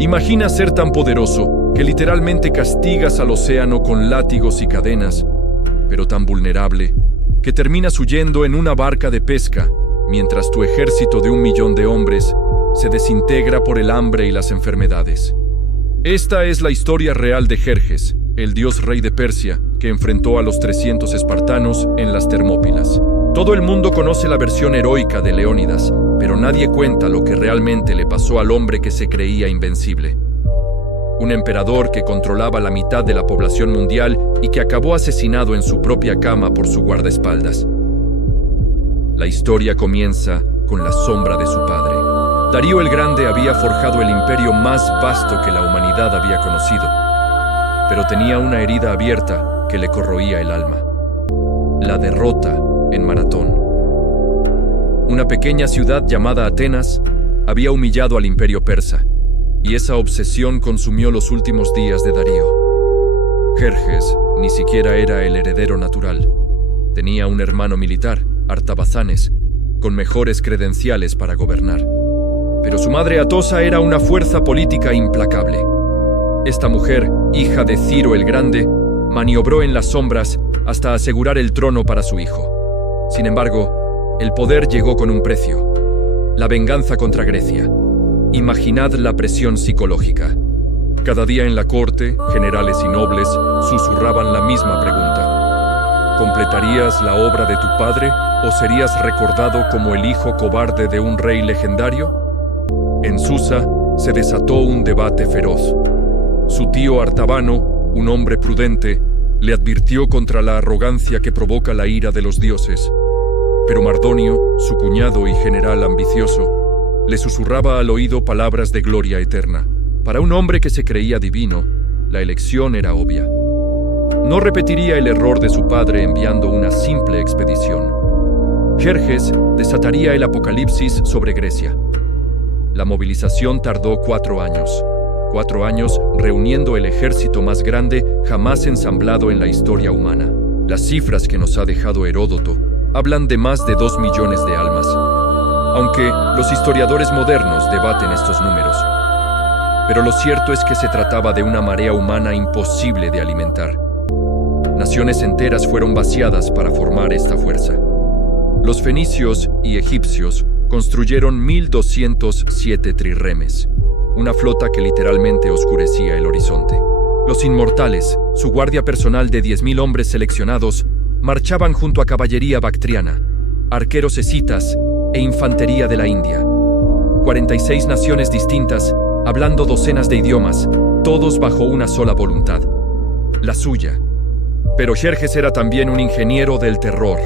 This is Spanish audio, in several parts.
Imagina ser tan poderoso que literalmente castigas al océano con látigos y cadenas, pero tan vulnerable que terminas huyendo en una barca de pesca, mientras tu ejército de 1 millón de hombres se desintegra por el hambre y las enfermedades. Esta es la historia real de Jerjes, el dios rey de Persia, que enfrentó a los 300 espartanos en las Termópilas. Todo el mundo conoce la versión heroica de Leónidas, pero nadie cuenta lo que realmente le pasó al hombre que se creía invencible. Un emperador que controlaba la mitad de la población mundial y que acabó asesinado en su propia cama por su guardaespaldas. La historia comienza con la sombra de su padre. Darío el Grande había forjado el imperio más vasto que la humanidad había conocido, pero tenía una herida abierta que le corroía el alma. La derrota en Maratón. Una pequeña ciudad llamada Atenas había humillado al imperio persa, y esa obsesión consumió los últimos días de Darío. Jerjes ni siquiera era el heredero natural. Tenía un hermano militar, Artabazanes, con mejores credenciales para gobernar. Pero su madre Atosa era una fuerza política implacable. Esta mujer, hija de Ciro el Grande, maniobró en las sombras hasta asegurar el trono para su hijo. Sin embargo, el poder llegó con un precio: la venganza contra Grecia. Imaginad la presión psicológica. Cada día en la corte, generales y nobles susurraban la misma pregunta: ¿completarías la obra de tu padre o serías recordado como el hijo cobarde de un rey legendario? En Susa se desató un debate feroz. Su tío Artabano, un hombre prudente, le advirtió contra la arrogancia que provoca la ira de los dioses. Pero Mardonio, su cuñado y general ambicioso, le susurraba al oído palabras de gloria eterna. Para un hombre que se creía divino, la elección era obvia. No repetiría el error de su padre enviando una simple expedición. Jerjes desataría el apocalipsis sobre Grecia. La movilización tardó 4 años. 4 años reuniendo el ejército más grande jamás ensamblado en la historia humana. Las cifras que nos ha dejado Heródoto hablan de más de 2 millones de almas, aunque los historiadores modernos debaten estos números. Pero lo cierto es que se trataba de una marea humana imposible de alimentar. Naciones enteras fueron vaciadas para formar esta fuerza. Los fenicios y egipcios construyeron 1.207 trirremes, una flota que literalmente oscurecía el horizonte. Los inmortales, su guardia personal de 10.000 hombres seleccionados, marchaban junto a caballería bactriana, arqueros escitas e infantería de la India. 46 naciones distintas, hablando docenas de idiomas, todos bajo una sola voluntad: la suya. Pero Jerjes era también un ingeniero del terror.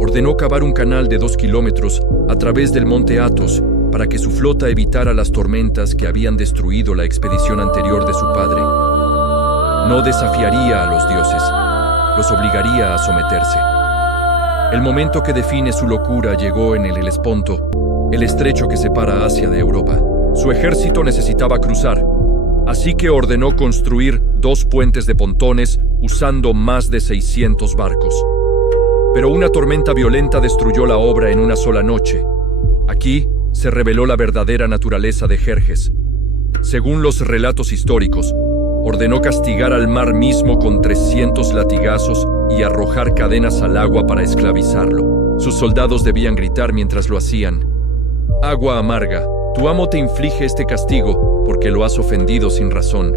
Ordenó cavar un canal de 2 kilómetros a través del monte Athos para que su flota evitara las tormentas que habían destruido la expedición anterior de su padre. No desafiaría a los dioses, los obligaría a someterse. El momento que define su locura llegó en el Helesponto, el estrecho que separa Asia de Europa. Su ejército necesitaba cruzar, así que ordenó construir 2 puentes de pontones usando más de 600 barcos. Pero una tormenta violenta destruyó la obra en una sola noche. Aquí se reveló la verdadera naturaleza de Jerjes. Según los relatos históricos, ordenó castigar al mar mismo con 300 latigazos y arrojar cadenas al agua para esclavizarlo. Sus soldados debían gritar mientras lo hacían: «Agua amarga, tu amo te inflige este castigo porque lo has ofendido sin razón».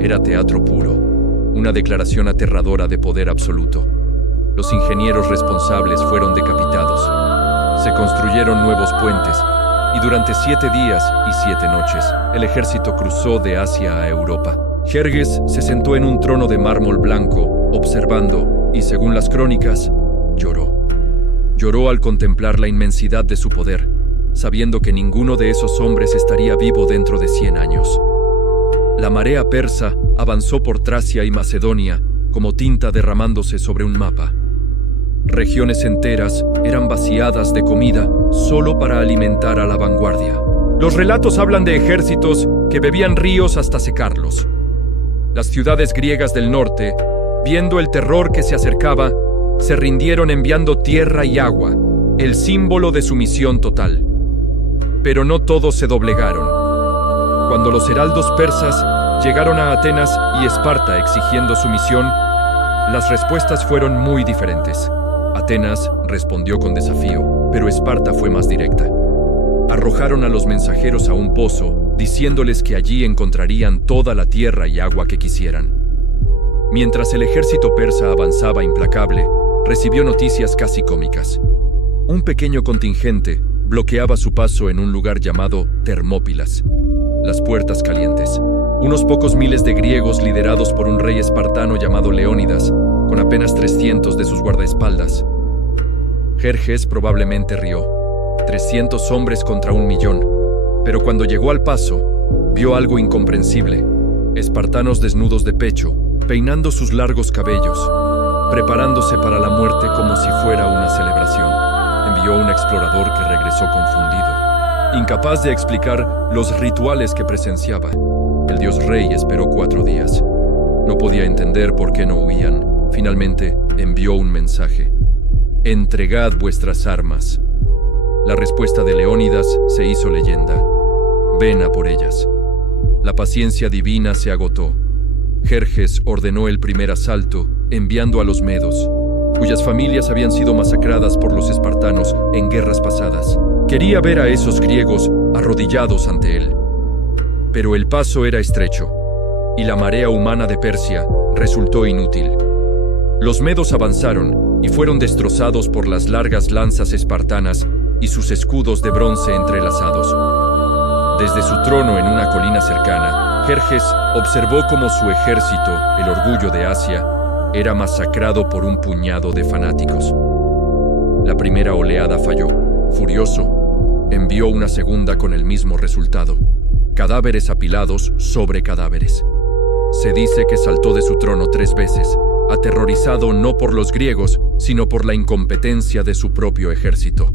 Era teatro puro, una declaración aterradora de poder absoluto. Los ingenieros responsables fueron decapitados. Se construyeron nuevos puentes, y durante 7 días y 7 noches, el ejército cruzó de Asia a Europa. Jerjes se sentó en un trono de mármol blanco, observando, y según las crónicas, lloró. Lloró al contemplar la inmensidad de su poder, sabiendo que ninguno de esos hombres estaría vivo dentro de 100 años. La marea persa avanzó por Tracia y Macedonia, como tinta derramándose sobre un mapa. Regiones enteras eran vaciadas de comida solo para alimentar a la vanguardia. Los relatos hablan de ejércitos que bebían ríos hasta secarlos. Las ciudades griegas del norte, viendo el terror que se acercaba, se rindieron enviando tierra y agua, el símbolo de sumisión total. Pero no todos se doblegaron. Cuando los heraldos persas llegaron a Atenas y Esparta exigiendo sumisión, las respuestas fueron muy diferentes. Atenas respondió con desafío, pero Esparta fue más directa. Arrojaron a los mensajeros a un pozo, diciéndoles que allí encontrarían toda la tierra y agua que quisieran. Mientras el ejército persa avanzaba implacable, recibió noticias casi cómicas. Un pequeño contingente bloqueaba su paso en un lugar llamado Termópilas, las puertas calientes. Unos pocos miles de griegos liderados por un rey espartano llamado Leónidas, con apenas 300 de sus guardaespaldas. Jerjes probablemente rió. 300 hombres contra 1.000.000. Pero cuando llegó al paso, vio algo incomprensible. Espartanos desnudos de pecho, peinando sus largos cabellos, preparándose para la muerte como si fuera una celebración. Envió un explorador que regresó confundido, incapaz de explicar los rituales que presenciaba. El dios rey esperó 4 días. No podía entender por qué no huían. Finalmente, envió un mensaje: «Entregad vuestras armas». La respuesta de Leónidas se hizo leyenda: «Ven a por ellas». La paciencia divina se agotó. Jerjes ordenó el primer asalto, enviando a los medos, cuyas familias habían sido masacradas por los espartanos en guerras pasadas. Quería ver a esos griegos arrodillados ante él. Pero el paso era estrecho, y la marea humana de Persia resultó inútil. Los medos avanzaron y fueron destrozados por las largas lanzas espartanas y sus escudos de bronce entrelazados. Desde su trono en una colina cercana, Jerjes observó cómo su ejército, el orgullo de Asia, era masacrado por un puñado de fanáticos. La primera oleada falló. Furioso, envió una segunda con el mismo resultado: cadáveres apilados sobre cadáveres. Se dice que saltó de su trono 3 veces, aterrorizado no por los griegos, sino por la incompetencia de su propio ejército.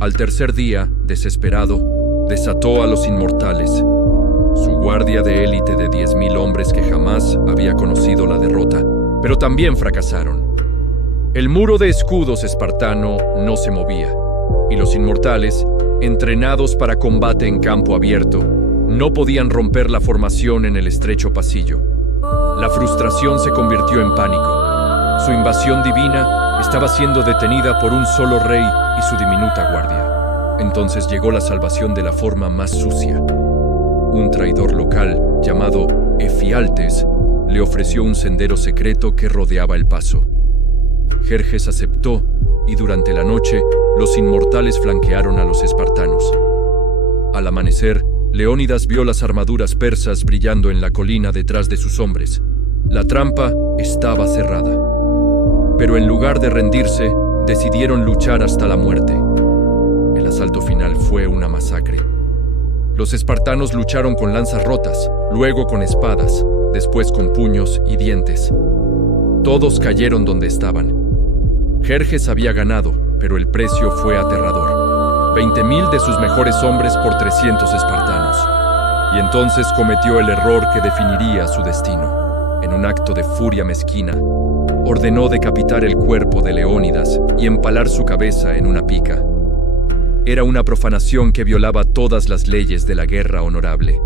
Al tercer día, desesperado, desató a los inmortales, su guardia de élite de 10.000 hombres que jamás había conocido la derrota, pero también fracasaron. El muro de escudos espartano no se movía, y los inmortales, entrenados para combate en campo abierto, no podían romper la formación en el estrecho pasillo. La frustración se convirtió en pánico. Su invasión divina estaba siendo detenida por un solo rey y su diminuta guardia. Entonces llegó la salvación de la forma más sucia. Un traidor local, llamado Efialtes, le ofreció un sendero secreto que rodeaba el paso. Jerjes aceptó, y durante la noche, los inmortales flanquearon a los espartanos. Al amanecer, Leónidas vio las armaduras persas brillando en la colina detrás de sus hombres. La trampa estaba cerrada. Pero en lugar de rendirse, decidieron luchar hasta la muerte. El asalto final fue una masacre. Los espartanos lucharon con lanzas rotas, luego con espadas, después con puños y dientes. Todos cayeron donde estaban. Jerjes había ganado, pero el precio fue aterrador: 20.000 de sus mejores hombres por 300 espartanos. Y entonces cometió el error que definiría su destino. En un acto de furia mezquina, ordenó decapitar el cuerpo de Leónidas y empalar su cabeza en una pica. Era una profanación que violaba todas las leyes de la guerra honorable.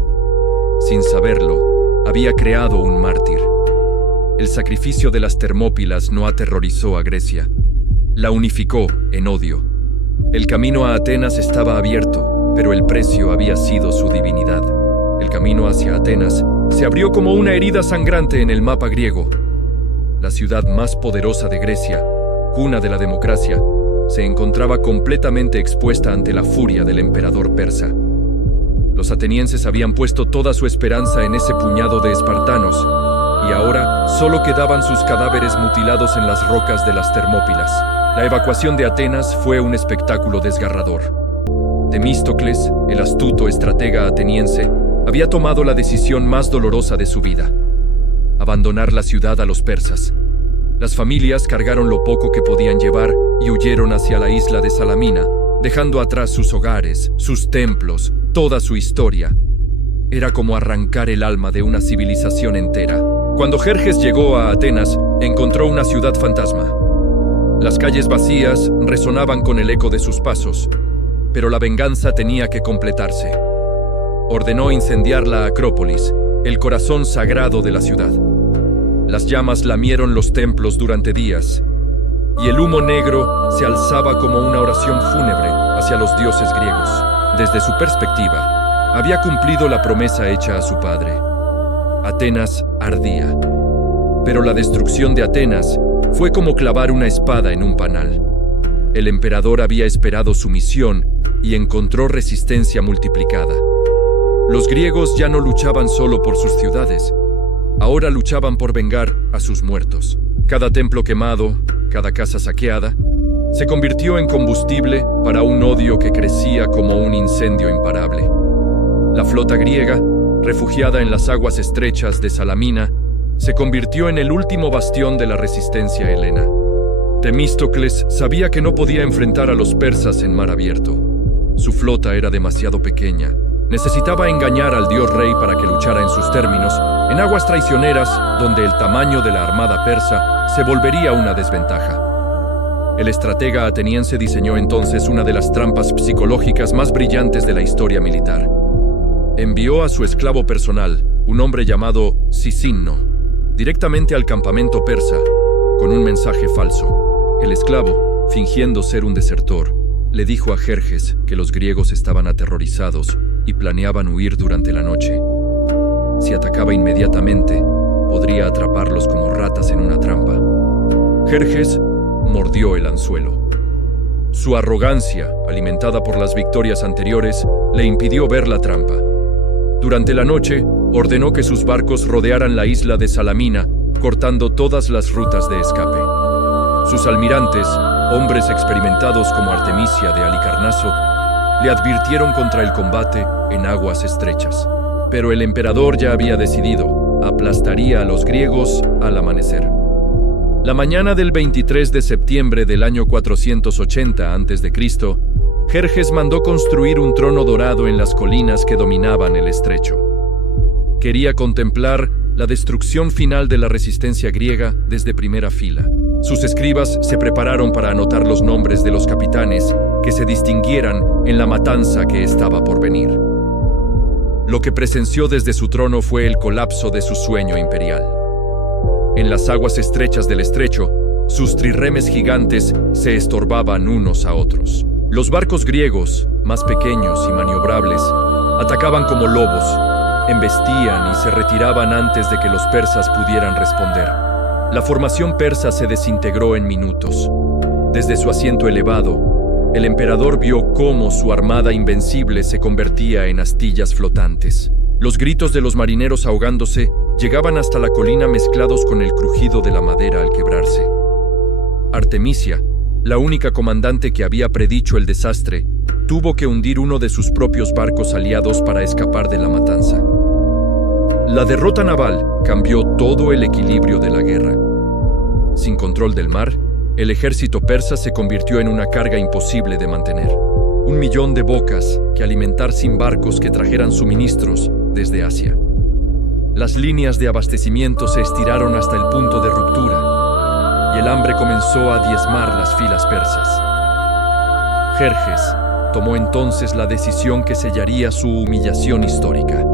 Sin saberlo, había creado un mártir. El sacrificio de las Termópilas no aterrorizó a Grecia. La unificó en odio. El camino a Atenas estaba abierto, pero el precio había sido su divinidad. El camino hacia Atenas se abrió como una herida sangrante en el mapa griego. La ciudad más poderosa de Grecia, cuna de la democracia, se encontraba completamente expuesta ante la furia del emperador persa. Los atenienses habían puesto toda su esperanza en ese puñado de espartanos, y ahora solo quedaban sus cadáveres mutilados en las rocas de las Termópilas. La evacuación de Atenas fue un espectáculo desgarrador. Temístocles, el astuto estratega ateniense, había tomado la decisión más dolorosa de su vida: abandonar la ciudad a los persas. Las familias cargaron lo poco que podían llevar y huyeron hacia la isla de Salamina, dejando atrás sus hogares, sus templos, toda su historia. Era como arrancar el alma de una civilización entera. Cuando Jerjes llegó a Atenas, encontró una ciudad fantasma. Las calles vacías resonaban con el eco de sus pasos, pero la venganza tenía que completarse. ordenó incendiar la Acrópolis, el corazón sagrado de la ciudad. Las llamas lamieron los templos durante días, y el humo negro se alzaba como una oración fúnebre hacia los dioses griegos. Desde su perspectiva, había cumplido la promesa hecha a su padre. Atenas ardía. Pero la destrucción de Atenas fue como clavar una espada en un panal. El emperador había esperado su misión y encontró resistencia multiplicada. Los griegos ya no luchaban solo por sus ciudades, ahora luchaban por vengar a sus muertos. Cada templo quemado, cada casa saqueada, se convirtió en combustible para un odio que crecía como un incendio imparable. La flota griega, refugiada en las aguas estrechas de Salamina, se convirtió en el último bastión de la resistencia helena. Temístocles sabía que no podía enfrentar a los persas en mar abierto. Su flota era demasiado pequeña. Necesitaba engañar al dios rey para que luchara en sus términos, en aguas traicioneras donde el tamaño de la armada persa se volvería una desventaja. El estratega ateniense diseñó entonces una de las trampas psicológicas más brillantes de la historia militar. Envió a su esclavo personal, un hombre llamado Sisinno, directamente al campamento persa, con un mensaje falso. El esclavo, fingiendo ser un desertor, le dijo a Jerjes que los griegos estaban aterrorizados y planeaban huir durante la noche. Si atacaba inmediatamente, podría atraparlos como ratas en una trampa. Jerjes mordió el anzuelo. Su arrogancia, alimentada por las victorias anteriores, le impidió ver la trampa. Durante la noche, ordenó que sus barcos rodearan la isla de Salamina, cortando todas las rutas de escape. Sus almirantes, hombres experimentados como Artemisia de Halicarnaso, le advirtieron contra el combate en aguas estrechas. Pero el emperador ya había decidido, aplastaría a los griegos al amanecer. La mañana del 23 de septiembre del año 480 a.C., Jerjes mandó construir un trono dorado en las colinas que dominaban el estrecho. Quería contemplar la destrucción final de la resistencia griega desde primera fila. Sus escribas se prepararon para anotar los nombres de los capitanes que se distinguieran en la matanza que estaba por venir. Lo que presenció desde su trono fue el colapso de su sueño imperial. En las aguas estrechas del estrecho, sus trirremes gigantes se estorbaban unos a otros. Los barcos griegos, más pequeños y maniobrables, atacaban como lobos, embestían y se retiraban antes de que los persas pudieran responder. La formación persa se desintegró en minutos. Desde su asiento elevado, el emperador vio cómo su armada invencible se convertía en astillas flotantes. Los gritos de los marineros ahogándose llegaban hasta la colina mezclados con el crujido de la madera al quebrarse. Artemisia, la única comandante que había predicho el desastre, tuvo que hundir uno de sus propios barcos aliados para escapar de la matanza. La derrota naval cambió todo el equilibrio de la guerra. Sin control del mar, el ejército persa se convirtió en una carga imposible de mantener. 1 millón de bocas que alimentar sin barcos que trajeran suministros desde Asia. Las líneas de abastecimiento se estiraron hasta el punto de ruptura, y el hambre comenzó a diezmar las filas persas. Jerjes tomó entonces la decisión que sellaría su humillación histórica.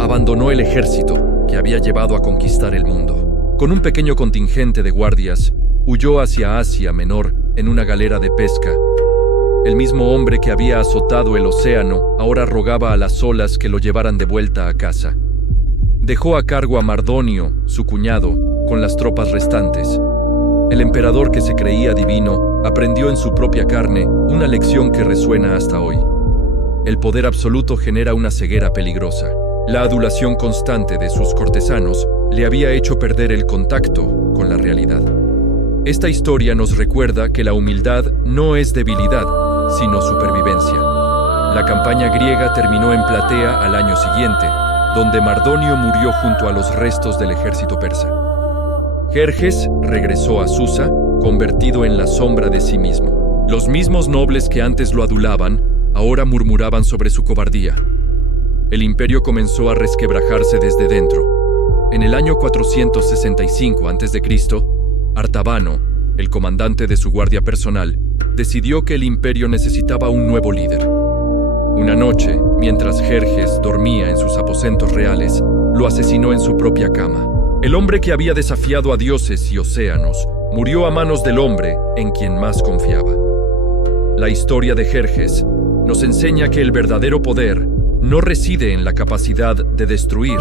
Abandonó el ejército que había llevado a conquistar el mundo. Con un pequeño contingente de guardias, huyó hacia Asia Menor en una galera de pesca. El mismo hombre que había azotado el océano ahora rogaba a las olas que lo llevaran de vuelta a casa. Dejó a cargo a Mardonio, su cuñado, con las tropas restantes. El emperador que se creía divino aprendió en su propia carne una lección que resuena hasta hoy. El poder absoluto genera una ceguera peligrosa. La adulación constante de sus cortesanos le había hecho perder el contacto con la realidad. Esta historia nos recuerda que la humildad no es debilidad, sino supervivencia. La campaña griega terminó en Platea al año siguiente, donde Mardonio murió junto a los restos del ejército persa. Jerjes regresó a Susa, convertido en la sombra de sí mismo. Los mismos nobles que antes lo adulaban, ahora murmuraban sobre su cobardía. El imperio comenzó a resquebrajarse desde dentro. En el año 465 a.C., Artabano, el comandante de su guardia personal, decidió que el imperio necesitaba un nuevo líder. Una noche, mientras Jerjes dormía en sus aposentos reales, lo asesinó en su propia cama. El hombre que había desafiado a dioses y océanos murió a manos del hombre en quien más confiaba. La historia de Jerjes nos enseña que el verdadero poder no reside en la capacidad de destruir,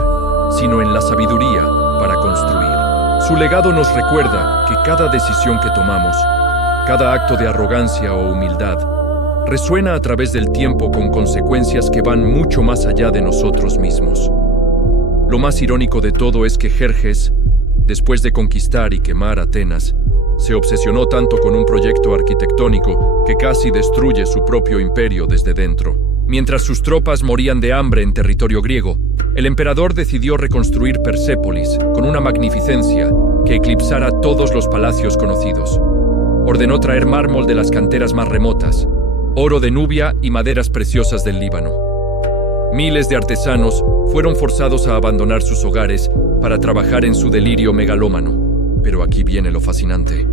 sino en la sabiduría para construir. Su legado nos recuerda que cada decisión que tomamos, cada acto de arrogancia o humildad, resuena a través del tiempo con consecuencias que van mucho más allá de nosotros mismos. Lo más irónico de todo es que Jerjes, después de conquistar y quemar Atenas, se obsesionó tanto con un proyecto arquitectónico que casi destruye su propio imperio desde dentro. Mientras sus tropas morían de hambre en territorio griego, el emperador decidió reconstruir Persépolis con una magnificencia que eclipsara todos los palacios conocidos. Ordenó traer mármol de las canteras más remotas, oro de Nubia y maderas preciosas del Líbano. Miles de artesanos fueron forzados a abandonar sus hogares para trabajar en su delirio megalómano. Pero aquí viene lo fascinante.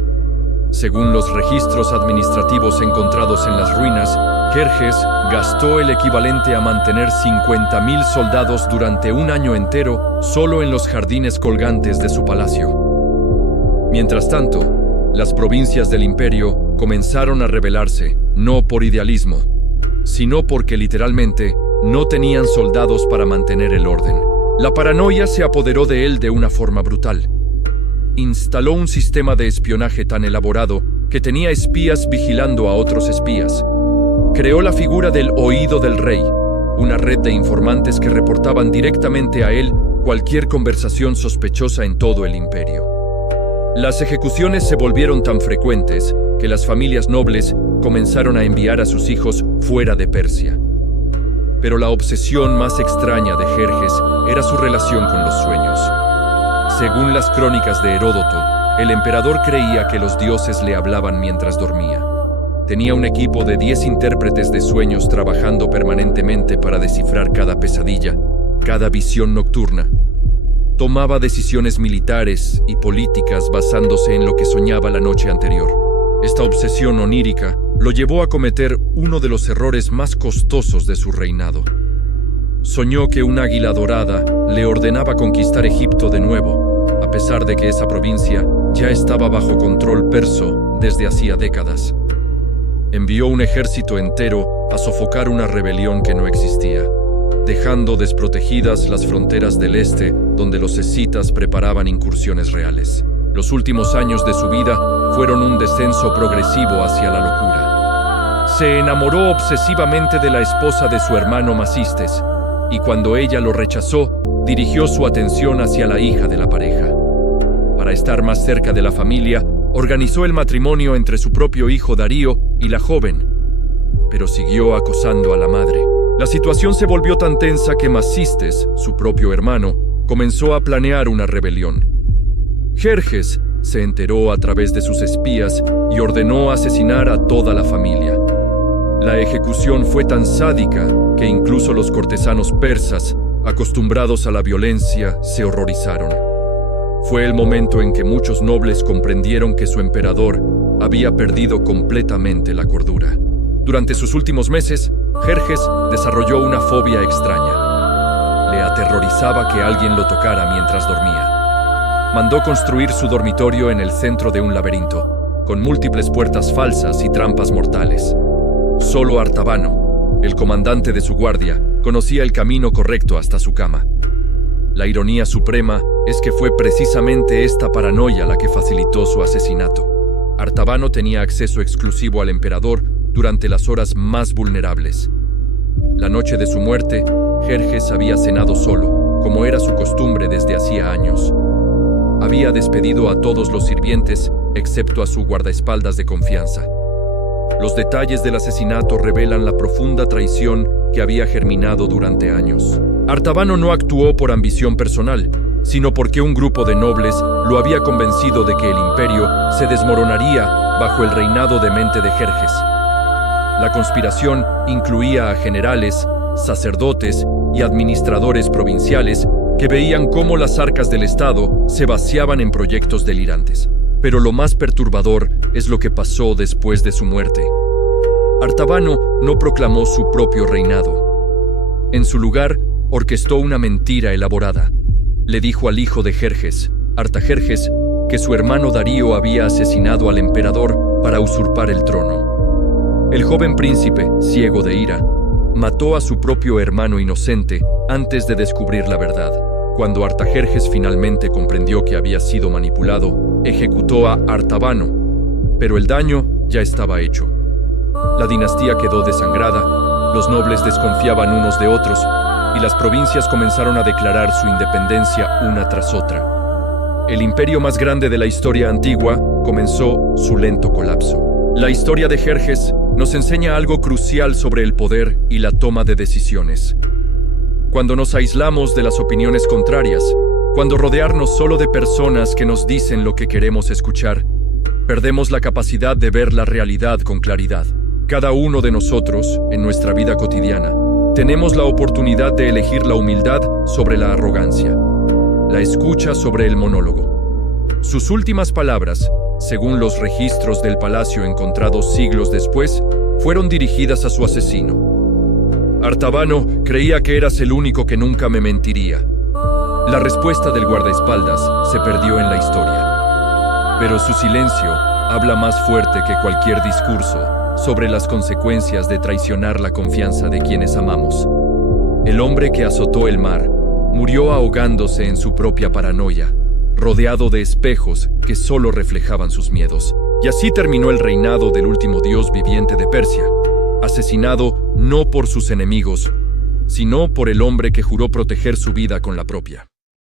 Según los registros administrativos encontrados en las ruinas, Jerjes gastó el equivalente a mantener 50.000 soldados durante un año entero solo en los jardines colgantes de su palacio. Mientras tanto, las provincias del imperio comenzaron a rebelarse, no por idealismo, sino porque literalmente no tenían soldados para mantener el orden. La paranoia se apoderó de él de una forma brutal. Instaló un sistema de espionaje tan elaborado que tenía espías vigilando a otros espías. Creó la figura del oído del rey, una red de informantes que reportaban directamente a él cualquier conversación sospechosa en todo el imperio. Las ejecuciones se volvieron tan frecuentes que las familias nobles comenzaron a enviar a sus hijos fuera de Persia. Pero la obsesión más extraña de Jerjes era su relación con los sueños. Según las crónicas de Heródoto, el emperador creía que los dioses le hablaban mientras dormía. Tenía un equipo de 10 intérpretes de sueños trabajando permanentemente para descifrar cada pesadilla, cada visión nocturna. Tomaba decisiones militares y políticas basándose en lo que soñaba la noche anterior. Esta obsesión onírica lo llevó a cometer uno de los errores más costosos de su reinado. Soñó que un águila dorada le ordenaba conquistar Egipto de nuevo, a pesar de que esa provincia ya estaba bajo control perso desde hacía décadas. Envió un ejército entero a sofocar una rebelión que no existía, dejando desprotegidas las fronteras del este donde los escitas preparaban incursiones reales. Los últimos años de su vida fueron un descenso progresivo hacia la locura. Se enamoró obsesivamente de la esposa de su hermano Masistes, y cuando ella lo rechazó, dirigió su atención hacia la hija de la pareja. Para estar más cerca de la familia, organizó el matrimonio entre su propio hijo Darío y la joven, pero siguió acosando a la madre. La situación se volvió tan tensa que Masistes, su propio hermano, comenzó a planear una rebelión. Jerjes se enteró a través de sus espías y ordenó asesinar a toda la familia. La ejecución fue tan sádica que incluso los cortesanos persas, acostumbrados a la violencia, se horrorizaron. Fue el momento en que muchos nobles comprendieron que su emperador había perdido completamente la cordura. Durante sus últimos meses, Jerjes desarrolló una fobia extraña. Le aterrorizaba que alguien lo tocara mientras dormía. Mandó construir su dormitorio en el centro de un laberinto, con múltiples puertas falsas y trampas mortales. Solo Artabano, el comandante de su guardia, conocía el camino correcto hasta su cama. La ironía suprema es que fue precisamente esta paranoia la que facilitó su asesinato. Artabano tenía acceso exclusivo al emperador durante las horas más vulnerables. La noche de su muerte, Jerjes había cenado solo, como era su costumbre desde hacía años. Había despedido a todos los sirvientes, excepto a su guardaespaldas de confianza. Los detalles del asesinato revelan la profunda traición que había germinado durante años. Artabano no actuó por ambición personal, sino porque un grupo de nobles lo había convencido de que el imperio se desmoronaría bajo el reinado demente de Jerjes. La conspiración incluía a generales, sacerdotes y administradores provinciales que veían cómo las arcas del Estado se vaciaban en proyectos delirantes. Pero lo más perturbador es lo que pasó después de su muerte. Artabano no proclamó su propio reinado. En su lugar, orquestó una mentira elaborada. Le dijo al hijo de Jerjes, Artajerjes, que su hermano Darío había asesinado al emperador para usurpar el trono. El joven príncipe, ciego de ira, mató a su propio hermano inocente antes de descubrir la verdad. Cuando Artajerjes finalmente comprendió que había sido manipulado, ejecutó a Artabano, pero el daño ya estaba hecho. La dinastía quedó desangrada, los nobles desconfiaban unos de otros y las provincias comenzaron a declarar su independencia una tras otra. El imperio más grande de la historia antigua comenzó su lento colapso. La historia de Jerjes nos enseña algo crucial sobre el poder y la toma de decisiones. Cuando nos aislamos de las opiniones contrarias, cuando rodearnos solo de personas que nos dicen lo que queremos escuchar, perdemos la capacidad de ver la realidad con claridad. Cada uno de nosotros, en nuestra vida cotidiana, tenemos la oportunidad de elegir la humildad sobre la arrogancia, la escucha sobre el monólogo. Sus últimas palabras, según los registros del palacio encontrados siglos después, fueron dirigidas a su asesino. Artabano creía que eras el único que nunca me mentiría. La respuesta del guardaespaldas se perdió en la historia. Pero su silencio habla más fuerte que cualquier discurso sobre las consecuencias de traicionar la confianza de quienes amamos. El hombre que azotó el mar murió ahogándose en su propia paranoia, rodeado de espejos que solo reflejaban sus miedos. Y así terminó el reinado del último dios viviente de Persia, asesinado no por sus enemigos, sino por el hombre que juró proteger su vida con la propia.